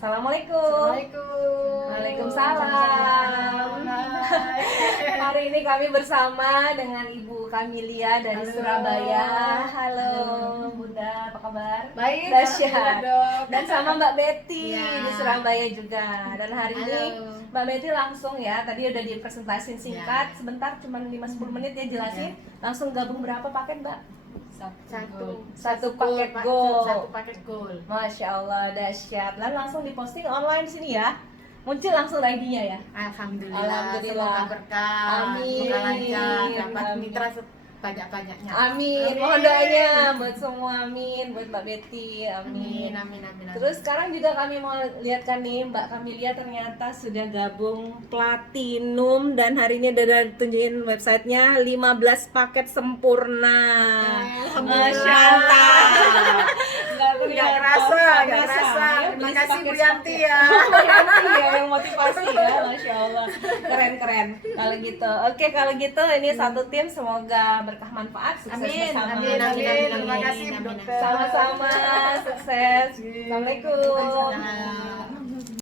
Assalamualaikum. Waalaikumsalam. Hari ini kami bersama dengan Ibu Kamilia dari Surabaya. Halo, Bunda, apa kabar? Baik, Dahsyat. Dok. Dan sama Mbak Betty Ya. di Surabaya juga. Dan hari ini Halo. Mbak Betty langsung ya, tadi udah dipresentasin singkat, sebentar cuma 5-10 menit ya jelasin. Langsung gabung berapa paket, Mbak? Satu paket gold. Satu paket gold. Masya Allah, dahsyat. Dan langsung diposting online di sini ya. Muncul langsung ID-nya ya. Alhamdulillah. Alhamdulillah. Semoga berkah. Amin. Semoga lancar. Dapat Amin. mitra sebanyak-banyaknya. Amin. Mohon doanya buat semua, amin. Buat Mbak Betty, amin. Amin. Terus sekarang juga kami mau lihatkan nih Mbak Kamilia ternyata sudah gabung platinum dan hari ini udah tunjukin websitenya 15 paket sempurna. Masya Allah. Nggak kerasa. Terima kasih Bu Yanti ya. Bu Yanti ya yang motivasi ya, Masya Allah. Keren. Kalau gitu, oke kalau gitu ini satu tim, semoga berkah manfaat, sukses bersama. Amin. Terima kasih, kasih dokter. Sama-sama, sukses. Assalamualaikum. Waalaikumsalam.